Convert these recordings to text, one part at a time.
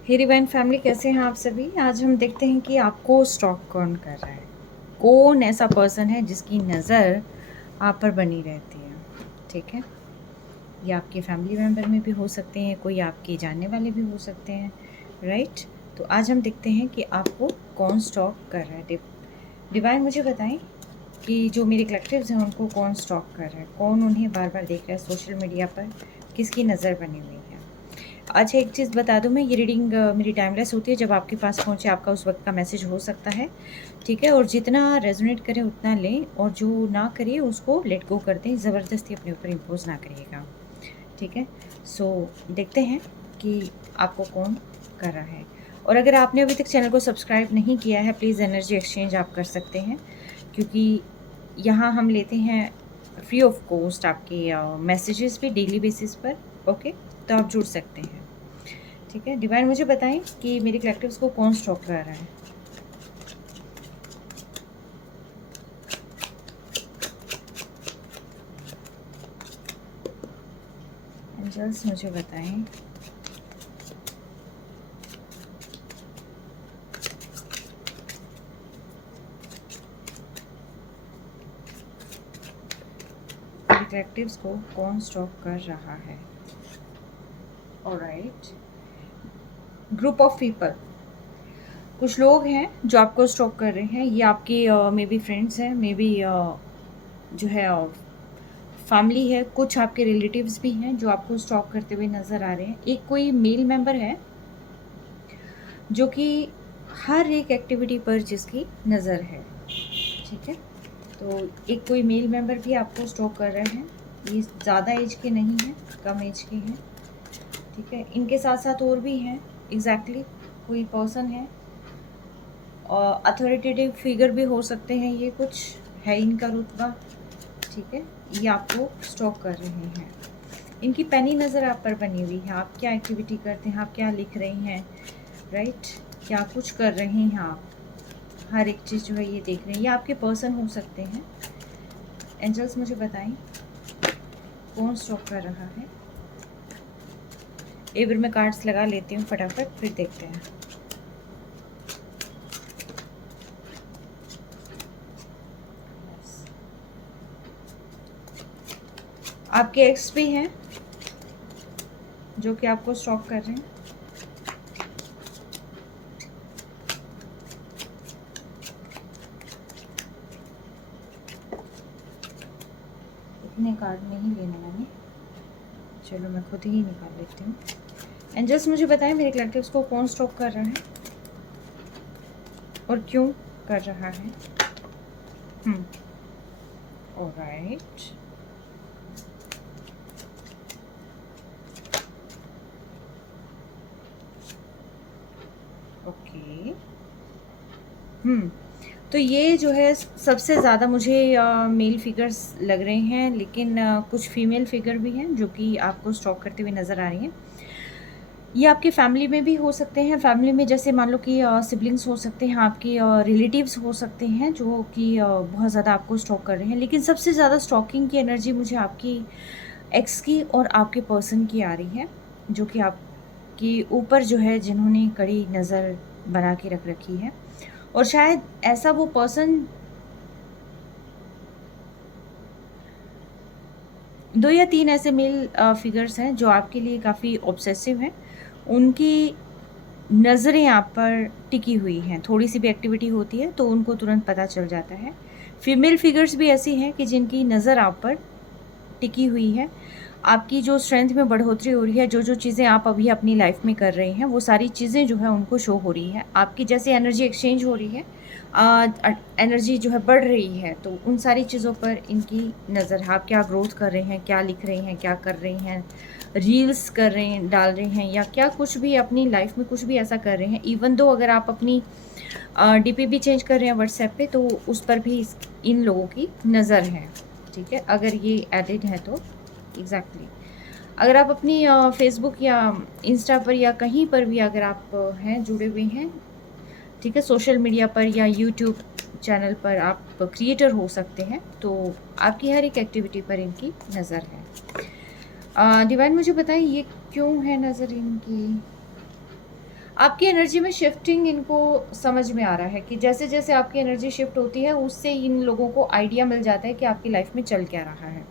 हे divine family, कैसे हैं आप सभी। आज हम देखते हैं कि आपको स्टॉक कौन कर रहा है। कौन ऐसा पर्सन है जिसकी नज़र आप पर बनी रहती है। ठीक है, ये आपके फैमिली मेम्बर में भी हो सकते हैं, कोई आपके जानने वाले भी हो सकते हैं। राइट, तो आज हम देखते हैं कि आपको कौन स्टॉक कर रहा है। डिवाइन मुझे बताएं कि जो मेरे कलेक्टिव्स हैं उनको कौन स्टॉक कर रहा है, कौन उन्हें बार बार देख रहा है सोशल मीडिया पर, किसकी नज़र बनी हुई है। अच्छा, एक चीज़ बता दूँ, मैं ये रीडिंग मेरी टाइमलेस होती है। जब आपके पास पहुँचे आपका उस वक्त का मैसेज हो सकता है। ठीक है, और जितना रेजोनेट करें उतना लें, और जो ना करिए उसको लेट गो कर दें। ज़बरदस्ती अपने ऊपर इम्पोज ना करिएगा। ठीक है, सो देखते हैं कि आपको कौन कर रहा है। और अगर आपने अभी तक चैनल को सब्सक्राइब नहीं किया है, प्लीज़ एनर्जी एक्सचेंज आप कर सकते हैं, क्योंकि यहाँ हम लेते हैं फ्री ऑफ कॉस्ट आपके मैसेजेस भी डेली बेसिस पर। ओके, तो आप जुड़ सकते हैं। ठीक है, डिवाइन मुझे बताएं कि मेरे कलेक्टिव्स को कौन स्टॉक कर रहा है। एंजल्स मुझे बताएं मेरे कलेक्टिव्स को कौन स्टॉक कर रहा है। ऑलराइट, ग्रुप ऑफ पीपल, कुछ लोग हैं जो आपको स्टॉक कर रहे हैं। ये आपके मे बी फ्रेंड्स हैं, मे बी जो है फैमिली है, कुछ आपके रिलेटिव्स भी हैं जो आपको स्टॉक करते हुए नज़र आ रहे हैं। एक कोई मेल मेंबर है जो कि हर एक एक्टिविटी पर जिसकी नज़र है। ठीक है, तो एक कोई मेल मेंबर भी आपको स्टॉक कर रहे हैं। ये ज़्यादा एज के नहीं हैं, कम एज के हैं। ठीक है, इनके साथ साथ और भी हैं। एग्जैक्टली कोई पर्सन है, और अथॉरिटेटिव फिगर भी हो सकते हैं, ये कुछ है इनका रुतबा। ठीक है, ये आपको स्टॉक कर रहे हैं। इनकी पैनी नज़र आप पर बनी हुई है। आप क्या एक्टिविटी करते हैं, आप क्या लिख रहे हैं, राइट, क्या कुछ कर रहे हैं आप, हर एक चीज़ जो है ये देख रहे हैं। ये आपके पर्सन हो सकते हैं। एंजल्स मुझे बताएं कौन स्टॉक कर रहा है। एक बार मैं कार्ड्स लगा लेती हूँ फटाफट, फिर देखते हैं। आपके एक्स भी हैं जो कि आपको स्टॉक कर रहे हैं। इतने कार्ड नहीं लेने मैंने, चलो मैं खुद ही निकाल लेती हूँ। एंजल्स मुझे बताएं मेरे कलेक्टिव्स को कौन स्टॉक कर रहा है और क्यों कर रहा है। Alright, okay. तो ये जो है सबसे ज़्यादा मुझे मेल फिगर्स लग रहे हैं, लेकिन कुछ फीमेल फिगर भी हैं जो कि आपको स्टॉक करते हुए नज़र आ रही हैं। ये आपकी फैमिली में भी हो सकते हैं। फैमिली में जैसे मान लो कि सिबलिंग्स हो सकते हैं, आपके रिलेटिव्स हो सकते हैं जो कि बहुत ज़्यादा आपको स्टॉक कर रहे हैं। लेकिन सबसे ज़्यादा स्टॉकिंग की एनर्जी मुझे आपकी एक्स की और आपके पर्सन की आ रही है, जो कि आपके ऊपर जो है जिन्होंने कड़ी नज़र बना के रख रखी है। और शायद ऐसा वो पर्सन 2 या 3 ऐसे मेल फिगर्स हैं जो आपके लिए काफ़ी ऑब्सेसिव हैं। उनकी नज़रें आप पर टिकी हुई हैं। थोड़ी सी भी एक्टिविटी होती है तो उनको तुरंत पता चल जाता है। फीमेल फिगर्स भी ऐसी हैं कि जिनकी नज़र आप पर टिकी हुई है। आपकी जो स्ट्रेंथ में बढ़ोतरी हो रही है, जो चीज़ें आप अभी अपनी लाइफ में कर रहे हैं, वो सारी चीज़ें जो है उनको शो हो रही है। आपकी जैसे एनर्जी एक्सचेंज हो रही है, एनर्जी जो है बढ़ रही है, तो उन सारी चीज़ों पर इनकी नज़र है। आप क्या ग्रोथ कर रहे हैं, क्या लिख रहे हैं, क्या कर रहे हैं, रील्स कर रहे हैं, डाल रहे हैं, या क्या कुछ भी अपनी लाइफ में कुछ भी ऐसा कर रहे हैं। इवन दो अगर आप अपनी डीपी भी चेंज कर रहे हैं व्हाट्सएप पे, तो उस पर भी इन लोगों की नज़र है। ठीक है, अगर ये एडिड है तो एग्जैक्टली अगर आप अपनी फेसबुक या इंस्टा पर या कहीं पर भी अगर आप हैं, जुड़े हुए हैं, ठीक है, सोशल मीडिया पर या यूट्यूब चैनल पर आप क्रिएटर हो सकते हैं, तो आपकी हर एक एक्टिविटी पर इनकी नज़र है। डिवाइन मुझे बताएं ये क्यों है नज़र इनकी। आपकी एनर्जी में शिफ्टिंग इनको समझ में आ रहा है कि जैसे-जैसे आपकी एनर्जी शिफ्ट होती है, उससे इन लोगों को आइडिया मिल जाता है कि आपकी लाइफ में चल क्या रहा है।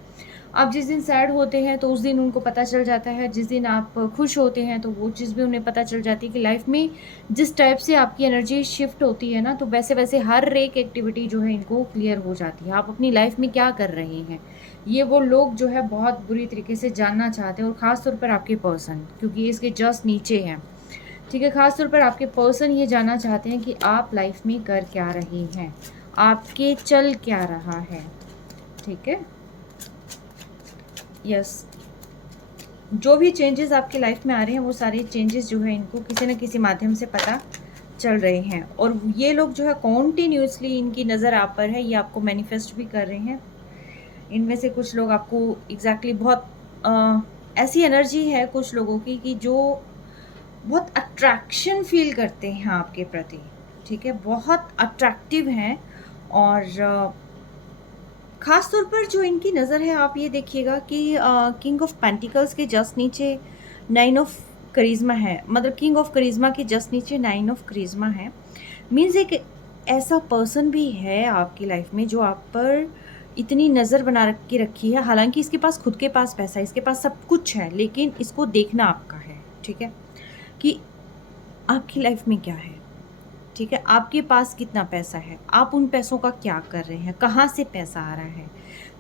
आप जिस दिन सैड होते हैं, तो उस दिन उनको पता चल जाता है, जिस दिन आप खुश होते हैं, तो वो चीज़ भी उन्हें पता चल जाती है कि लाइफ में जिस टाइप से आपकी एनर्जी शिफ्ट होती है ना, तो वैसे-वैसे हर एक एक्टिविटी जो है इनको क्लियर हो जाती है। आप अपनी लाइफ में क्या कर रहे हैं? ये वो लोग जो है बहुत बुरी तरीके से जानना चाहते हैं और ख़ास तौर पर आपके पर्सन, क्योंकि ये इसके जस्ट नीचे हैं। ठीक है, ख़ास तौर पर आपके पर्सन ये जानना चाहते हैं कि आप लाइफ में कर क्या रहे हैं, आपके चल क्या रहा है, ठीक है? यस, जो भी चेंजेस आपकी लाइफ में आ रहे हैं, वो सारे चेंजेस जो है इनको किसी न किसी माध्यम से पता चल रहे हैं और ये लोग जो है कॉन्टिन्यूसली इनकी नज़र आप पर है, ये आपको मैनिफेस्ट भी कर रहे हैं। इनमें से कुछ लोग आपको एग्ज़ैक्टली बहुत ऐसी एनर्जी है कुछ लोगों की कि जो बहुत अट्रैक्शन फ़ील करते हैं आपके प्रति, ठीक है? बहुत अट्रैक्टिव हैं और ख़ास तौर पर जो इनकी नज़र है आप ये देखिएगा कि किंग ऑफ पेंटिकल्स के जस्ट नीचे 9 ऑफ करिश्मा है। मतलब किंग ऑफ करिश्मा के जस्ट नीचे 9 ऑफ करिश्मा है। मीन्स एक ऐसा पर्सन भी है आपकी लाइफ में जो आप पर इतनी नज़र बना के रखी है। हालाँकि इसके पास खुद के पास पैसा है, इसके पास सब कुछ है, लेकिन इसको देखना आपका है, ठीक है? कि आपकी लाइफ में क्या है, ठीक है? आपके पास कितना पैसा है, आप उन पैसों का क्या कर रहे हैं, कहाँ से पैसा आ रहा है।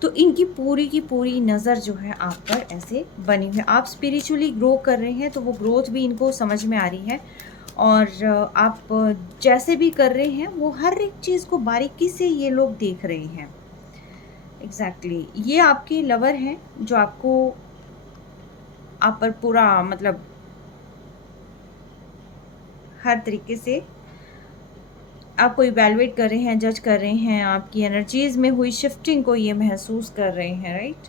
तो इनकी पूरी की पूरी नज़र जो है आप पर ऐसे बनी हुई है। आप स्पिरिचुअली ग्रो कर रहे हैं, तो वो ग्रोथ भी इनको समझ में आ रही है और आप जैसे भी कर रहे हैं, वो हर एक चीज़ को बारीकी से ये लोग देख रहे हैं। एग्ज़ैक्टली, ये आपके लवर हैं, जो आपको आप पर पूरा मतलब हर तरीके से आपको इवैल्यूएट कर रहे हैं, जज कर रहे हैं, आपकी एनर्जीज़ में हुई शिफ्टिंग को ये महसूस कर रहे हैं, राइट?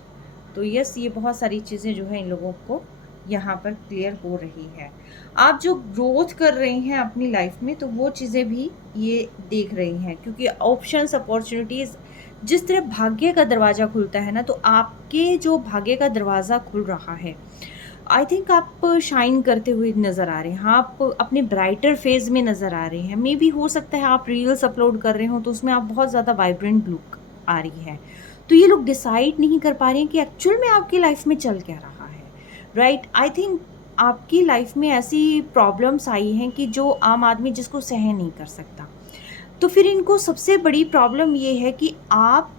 तो यस, ये बहुत सारी चीज़ें जो हैं इन लोगों को यहाँ पर क्लियर हो रही है। आप जो ग्रोथ कर रहे हैं अपनी लाइफ में, तो वो चीज़ें भी ये देख रही हैं, क्योंकि ऑप्शंस, अपॉर्च्युनिटीज़ जिस तरह भाग्य का दरवाज़ा खुलता है ना, तो आपके जो भाग्य का दरवाज़ा खुल रहा है, आई थिंक आप शाइन करते हुए नज़र आ रहे हैं। आप अपने ब्राइटर फेज़ में नज़र आ रहे हैं। मे बी हो सकता है आप रील्स अपलोड कर रहे हो तो उसमें आप बहुत ज़्यादा वाइब्रेंट लुक आ रही है। तो ये लोग डिसाइड नहीं कर पा रहे हैं कि एक्चुअल में आपकी लाइफ में चल क्या रहा है, राइट? आई थिंक आपकी लाइफ में ऐसी प्रॉब्लम्स आई हैं कि जो आम आदमी जिसको सहन नहीं कर सकता। तो फिर इनको सबसे बड़ी प्रॉब्लम ये है कि आप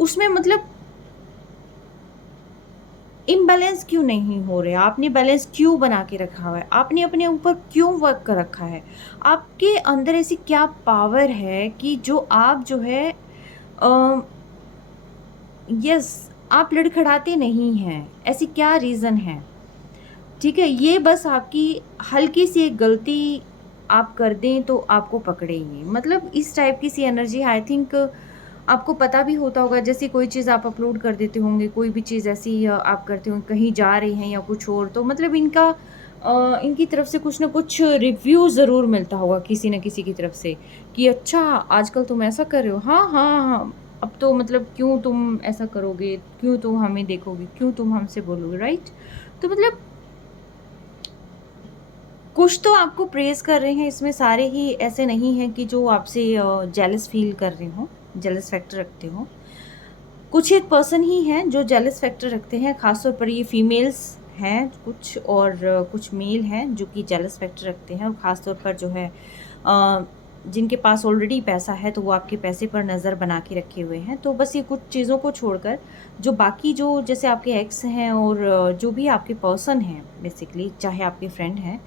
उसमें मतलब इम्बैलेंस क्यों नहीं हो रहे? आपने बैलेंस क्यों बना के रखा हुआ है? आपने अपने ऊपर क्यों वर्क कर रखा है? आपके अंदर ऐसी क्या पावर है कि जो आप जो है अ, यस, आप लड़खड़ाते नहीं हैं, ऐसी क्या रीज़न है? ठीक है? ये बस आपकी हल्की-सी एक गलती आप कर दें तो आपको पकड़ेंगे। मतलब इस टाइप की सी एनर्जी आई थिंक आपको पता भी होता होगा, जैसे कोई चीज़ आप अपलोड कर देते होंगे, कोई भी चीज़ ऐसी आप करते होंगे, कहीं जा रहे हैं या कुछ और, तो मतलब इनका इनकी तरफ से कुछ ना कुछ रिव्यू ज़रूर मिलता होगा किसी न किसी की तरफ से कि अच्छा आजकल तुम ऐसा कर रहे हो, हाँ, हाँ, हाँ, अब तो मतलब क्यों तुम ऐसा करोगे? क्यों तुम हमें देखोगे? क्यों तुम हमसे बोलोगे? राइट? तो मतलब कुछ तो आपको प्रेज़ कर रहे हैं, इसमें सारे ही ऐसे नहीं हैं कि जो आपसे जेलस फ़ील कर रहे हों, जेलस फैक्टर रखते हों। कुछ एक पर्सन ही हैं जो जेलस फैक्टर रखते हैं, ख़ास तौर पर ये फीमेल्स हैं कुछ और कुछ मेल हैं जो कि जेलस फैक्टर रखते हैं और ख़ास तौर पर जो है जिनके पास ऑलरेडी पैसा है, तो वो आपके पैसे पर नज़र बना के रखे हुए हैं। तो बस ये कुछ चीज़ों को छोड़कर जो बाकी जो जैसे आपके एक्स हैं और जो भी आपके पर्सन हैं बेसिकली, चाहे आपके फ्रेंड हैं,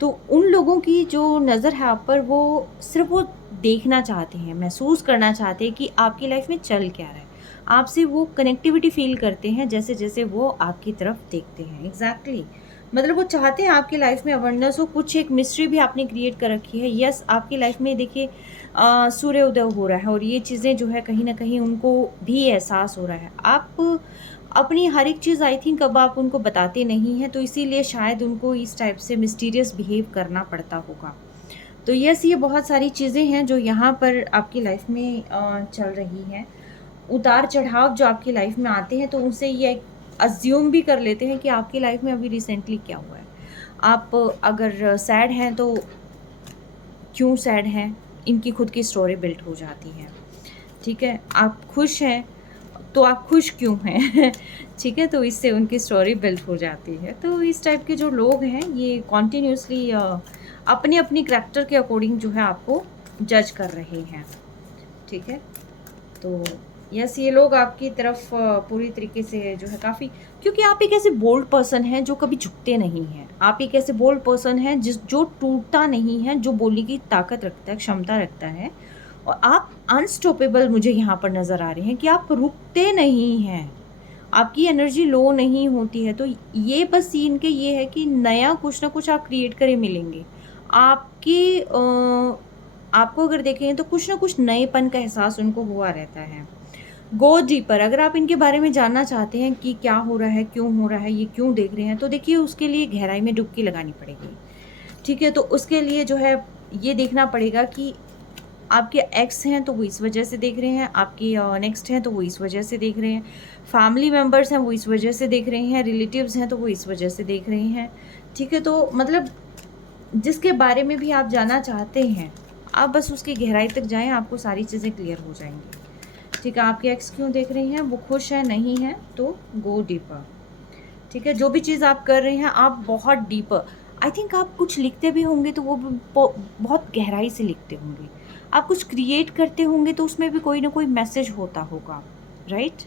तो उन लोगों की जो नज़र है आप पर, वो सिर्फ़ वो देखना चाहते हैं, महसूस करना चाहते हैं कि आपकी लाइफ़ में चल क्या रहा है। आपसे वो कनेक्टिविटी फ़ील करते हैं जैसे-जैसे वो आपकी तरफ देखते हैं। एग्ज़ैक्टली, मतलब वो चाहते हैं आपकी लाइफ़ में अवेयरनेस हो, कुछ एक मिस्ट्री भी आपने क्रिएट कर रखी है। यस, आपकी लाइफ़ में देखिए सूर्योदय हो रहा है और ये चीज़ें जो है कहीं न कहीं उनको भी एहसास हो रहा है। आप अपनी हर एक चीज़ आई थिंक अब आप उनको बताते नहीं हैं, तो इसीलिए शायद उनको इस टाइप से मिस्टीरियस बिहेव करना पड़ता होगा। तो यस, ये बहुत सारी चीज़ें हैं जो यहाँ पर आपकी लाइफ़ में चल रही हैं। उतार-चढ़ाव जो आपकी लाइफ़ में आते हैं, तो उनसे ये अज़्यूम भी कर लेते हैं कि आपकी लाइफ़ में अभी रिसेंटली क्या हुआ है। आप अगर सैड हैं तो क्यों सैड हैं, इनकी खुद की स्टोरी बिल्ड हो जाती है। ठीक है, आप खुश हैं तो आप खुश क्यों हैं ठीक है, तो इससे उनकी स्टोरी बिल्ड हो जाती है। तो इस टाइप के जो लोग हैं ये कॉन्टिन्यूसली अपनी अपनी करैक्टर के अकॉर्डिंग जो है आपको जज कर रहे हैं। ठीक है, तो यस, ये लोग आपकी तरफ पूरी तरीके से जो है काफ़ी, क्योंकि आप एक ऐसे बोल्ड पर्सन हैं जो कभी झुकते नहीं हैं। आप एक ऐसे बोल्ड पर्सन हैं जो टूटता नहीं है, जो बोलने की ताकत रखता है, क्षमता रखता है। और आप अनस्टॉपेबल मुझे यहाँ पर नज़र आ रहे हैं कि आप रुकते नहीं हैं, आपकी एनर्जी लो नहीं होती है। तो ये बस सीन के ये है कि नया कुछ ना कुछ आप क्रिएट करे मिलेंगे। आपकी आपको अगर देखें तो कुछ ना कुछ नएपन का एहसास उनको हुआ रहता है। गो डीपर, अगर आप इनके बारे में जानना चाहते हैं कि क्या हो रहा है, क्यों हो रहा है, ये क्यों देख रहे हैं, तो देखिए उसके लिए गहराई में डुबकी लगानी पड़ेगी। ठीक है, तो उसके लिए जो है ये देखना पड़ेगा कि आपके एक्स हैं तो वो इस वजह से देख रहे हैं, आपकी नेक्स्ट हैं तो वो इस वजह से देख रहे हैं, फैमिली मेम्बर्स हैं वो इस वजह से देख रहे हैं, रिलेटिव्स हैं तो वो इस वजह से देख रहे हैं। ठीक है, तो मतलब जिसके बारे में भी आप जानना चाहते हैं, आप बस उसकी गहराई तक जाएं, आपको सारी चीज़ें क्लियर हो जाएंगी। ठीक है, आपके एक्स क्यों देख रहे हैं, वो खुश है नहीं है, तो गो डीपर। ठीक है, जो भी चीज़ आप कर रहे हैं आप बहुत डीपर, आई थिंक आप कुछ लिखते भी होंगे तो वो भी बहुत गहराई से लिखते होंगे। आप कुछ क्रिएट करते होंगे तो उसमें भी कोई ना कोई मैसेज होता होगा, राइट।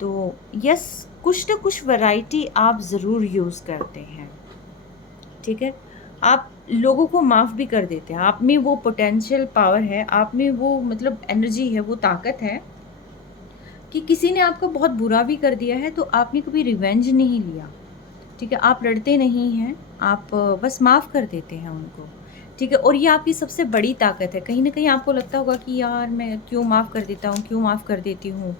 तो यस, कुछ ना कुछ वैरायटी आप ज़रूर यूज़ करते हैं। ठीक है, आप लोगों को माफ़ भी कर देते हैं, आप में वो पोटेंशियल पावर है, आप में वो मतलब एनर्जी है, वो ताकत है कि किसी ने आपको बहुत बुरा भी कर दिया है तो आपने कभी रिवेंज नहीं लिया। ठीक है, आप लड़ते नहीं हैं, आप बस माफ़ कर देते हैं उनको। ठीक है, और ये आपकी सबसे बड़ी ताकत है। कहीं न कहीं आपको लगता होगा कि यार मैं क्यों माफ़ कर देता हूँ, क्यों माफ़ कर देती हूँ?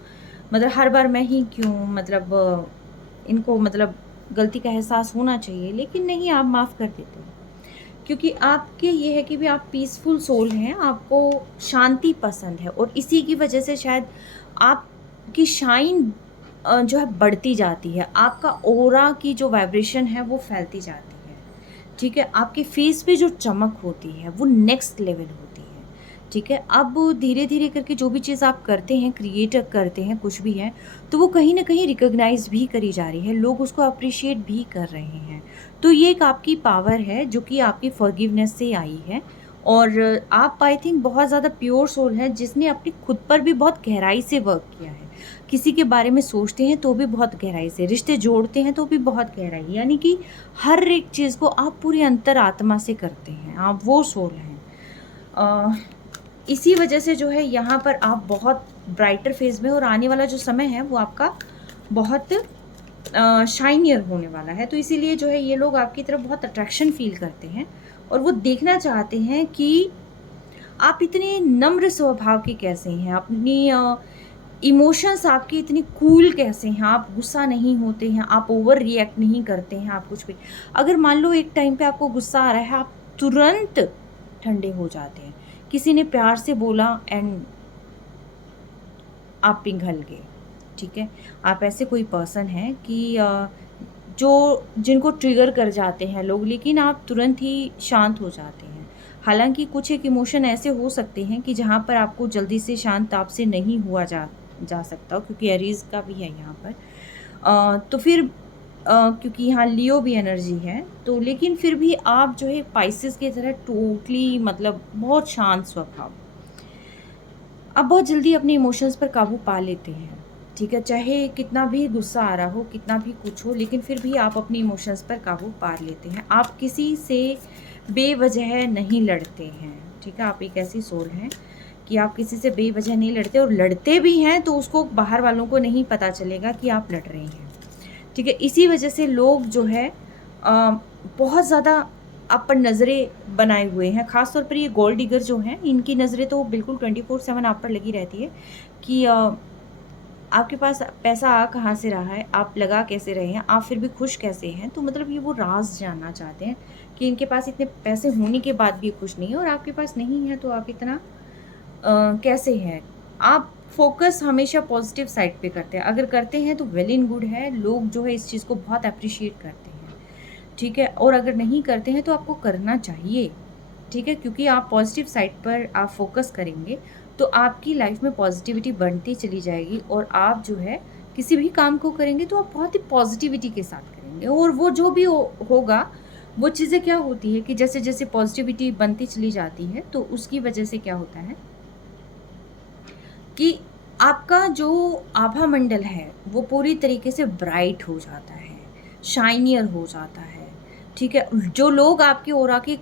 मतलब हर बार मैं ही क्यों, मतलब इनको मतलब गलती का एहसास होना चाहिए, लेकिन नहीं, आप माफ़ कर देते हैं। क्योंकि आपके ये है कि भी आप पीसफुल सोल हैं, आपको शांति पसंद है और इसी की वजह से शायद आपकी शाइन जो है बढ़ती जाती है, आपका ऑरा की जो वाइब्रेशन है वो फैलती जाती है। ठीक है, आपके फेस पे जो चमक होती है वो नेक्स्ट लेवल होती है। ठीक है, अब धीरे धीरे करके जो भी चीज़ आप करते हैं, क्रिएट करते हैं, कुछ भी है, तो वो कहीं ना कहीं रिकॉग्नाइज भी करी जा रही है, लोग उसको अप्रिशिएट भी कर रहे हैं। तो ये एक आपकी पावर है जो कि आपकी फॉरगिवनेस से आई है। और आप आई थिंक बहुत ज़्यादा प्योर सोल है जिसने अपनी खुद पर भी बहुत गहराई से वर्क किया है। किसी के बारे में सोचते हैं तो भी बहुत गहराई से, रिश्ते जोड़ते हैं तो भी बहुत गहराई, यानी कि हर एक चीज़ को आप पूरी अंतरात्मा से करते हैं, आप वो सोल हैं। इसी वजह से जो है यहाँ पर आप बहुत ब्राइटर फेज में, और आने वाला जो समय है वो आपका बहुत शाइनियर होने वाला है। तो इसीलिए जो है ये लोग आपकी तरफ बहुत अट्रैक्शन फील करते हैं और वो देखना चाहते हैं कि आप इतने नम्र स्वभाव के कैसे हैं, अपनी इमोशंस आपकी इतनी कूल कैसे हैं, आप गुस्सा नहीं होते हैं, आप ओवर रिएक्ट नहीं करते हैं, आप कुछ भी, अगर मान लो एक टाइम पे आपको गुस्सा आ रहा है, आप तुरंत ठंडे हो जाते हैं। किसी ने प्यार से बोला एंड आप पिघल गए। ठीक है, आप ऐसे कोई पर्सन हैं कि जो जिनको ट्रिगर कर जाते हैं लोग, लेकिन आप तुरंत ही शांत हो जाते हैं। हालांकि कुछ एक इमोशन ऐसे हो सकते हैं कि जहाँ पर आपको जल्दी से शांत आपसे नहीं हुआ जा सकता, क्योंकि एरीज का भी है यहाँ पर। तो फिर क्योंकि यहाँ लियो भी एनर्जी है, तो लेकिन फिर भी आप जो है पाइसेस की तरह टोटली मतलब बहुत शांत स्वभाव, आप बहुत जल्दी अपने इमोशंस पर काबू पा लेते हैं। ठीक है, चाहे कितना भी गुस्सा आ रहा हो, कितना भी कुछ हो, लेकिन फिर भी आप अपनी इमोशंस पर काबू पा लेते हैं। आप किसी से बेवजह नहीं लड़ते हैं। ठीक है, आप एक ऐसी सोल हैं कि आप किसी से बेवजह नहीं लड़ते, और लड़ते भी हैं तो उसको बाहर वालों को नहीं पता चलेगा कि आप लड़ रहे हैं। ठीक है, इसी वजह से लोग जो है बहुत ज़्यादा आप पर नज़रें बनाए हुए हैं। ख़ास तौर पर ये गोल्ड डिगर जो हैं, इनकी नज़रें तो बिल्कुल 24/7 आप पर लगी रहती है कि आपके पास पैसा आ कहाँ से रहा है, आप लगा कैसे रहे हैं, आप फिर भी खुश कैसे हैं। तो मतलब ये वो राज जानना चाहते हैं कि इनके पास इतने पैसे होने के बाद भी खुश नहीं है, और आपके पास नहीं है तो आप इतना कैसे हैं। आप फोकस हमेशा पॉजिटिव साइड पे करते हैं, अगर करते हैं तो वेल इन गुड है, लोग जो है इस चीज़ को बहुत अप्रिशिएट करते हैं। ठीक है? और अगर नहीं करते हैं तो आपको करना चाहिए, ठीक है? क्योंकि आप पॉज़िटिव साइड पर आप फ़ोकस करेंगे, तो आपकी लाइफ़ में पॉज़िटिविटी बढ़ती चली जाएगी और आप जो है किसी भी काम को करेंगे तो आप बहुत ही पॉज़िटिविटी के साथ करेंगे और वो जो भी होगा, वो चीज़ें क्या होती है कि जैसे-जैसे पॉज़िटिविटी बनती चली जाती है, तो उसकी वजह से क्या होता है कि आपका जो आभा मंडल है, वो पूरी तरीके से ब्राइट हो जाता है, शाइनियर हो जाता है, ठीक है? जो लोग आपके ऑरा के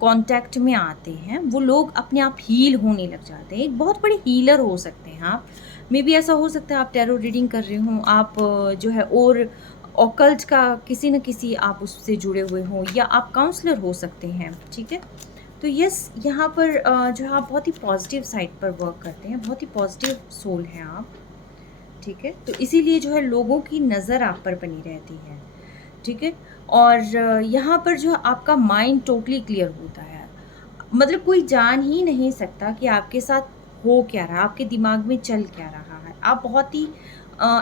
कॉन्टैक्ट में आते हैं, वो लोग अपने आप हील होने लग जाते हैं। एक बहुत बड़े हीलर हो सकते हैं आप। मेबी ऐसा हो सकता है आप टैरो रीडिंग कर रहे हों, आप जो है और ऑकल्ट का किसी न किसी आप उससे जुड़े हुए हों या आप काउंसलर हो सकते हैं, ठीक है? तो यस यहाँ पर जो है आप बहुत ही पॉजिटिव साइड पर वर्क करते हैं, बहुत ही पॉजिटिव सोल हैं आप, ठीक है? तो इसीलिए जो है लोगों की नज़र आप पर बनी रहती है, ठीक है? और यहाँ पर जो है आपका माइंड टोटली क्लियर होता है। मतलब कोई जान ही नहीं सकता कि आपके साथ हो क्या रहा है, आपके दिमाग में चल क्या रहा है। आप बहुत ही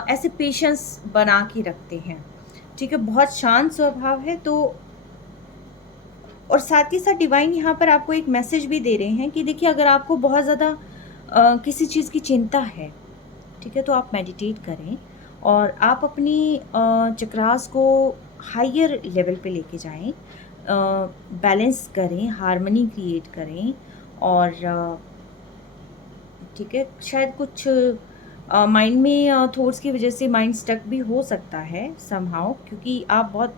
ऐसे पेशेंस बना के रखते हैं, ठीक है? बहुत शांत स्वभाव है तो और साथ ही साथ डिवाइन यहाँ पर आपको एक मैसेज भी दे रहे हैं कि देखिए अगर आपको बहुत ज़्यादा किसी चीज़ की चिंता है, ठीक है? तो आप मेडिटेट करें और आप अपनी चक्रास को हायर लेवल पे लेके जाएँ। बैलेंस करें, हार्मनी क्रिएट करें और ठीक है? शायद कुछ माइंड में थॉट्स की वज़ह से माइंड स्टक भी हो सकता है समहाउ क्योंकि आप बहुत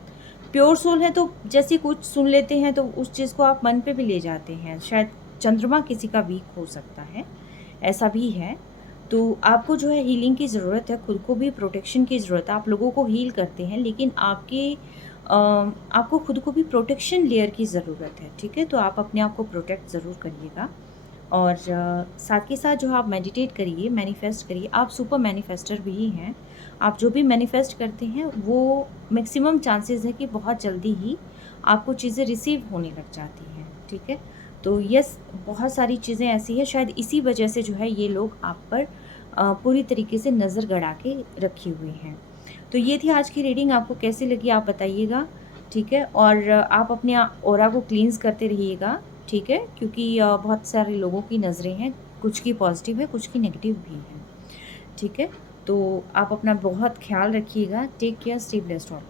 प्योर सोल हैं तो जैसे कुछ सुन लेते हैं तो उस चीज़ को आप मन पे भी ले जाते हैं। शायद चंद्रमा किसी का वीक हो सकता है, ऐसा भी है। तो आपको जो है हीलिंग की ज़रूरत है, खुद को भी प्रोटेक्शन की ज़रूरत है। आप लोगों को हील करते हैं लेकिन आपको खुद को भी प्रोटेक्शन लेयर की ज़रूरत है, ठीक है? तो आप अपने आप को प्रोटेक्ट ज़रूर करिएगा। और साथ के साथ जो आप मेडिटेट करिए, मैनिफेस्ट करिए, आप सुपर मैनिफेस्टर भी हैं। आप जो भी मैनिफेस्ट करते हैं वो मैक्सिमम चांसेस है कि बहुत जल्दी ही आपको चीज़ें रिसीव होने लग जाती हैं, ठीक है? तो यस, बहुत सारी चीज़ें ऐसी हैं शायद इसी वजह से जो है ये लोग आप पर पूरी तरीके से नज़र गड़ा के रखे हुए हैं। तो ये थी आज की रीडिंग, आपको कैसी लगी आप बताइएगा, ठीक है? और आप अपने ऑरा को क्लींस करते रहिएगा, ठीक है? क्योंकि बहुत सारे लोगों की नज़रें हैं, कुछ की पॉज़िटिव है, कुछ की नेगेटिव भी है, ठीक है? तो आप अपना बहुत ख़्याल रखिएगा। Take care, stay blessed all.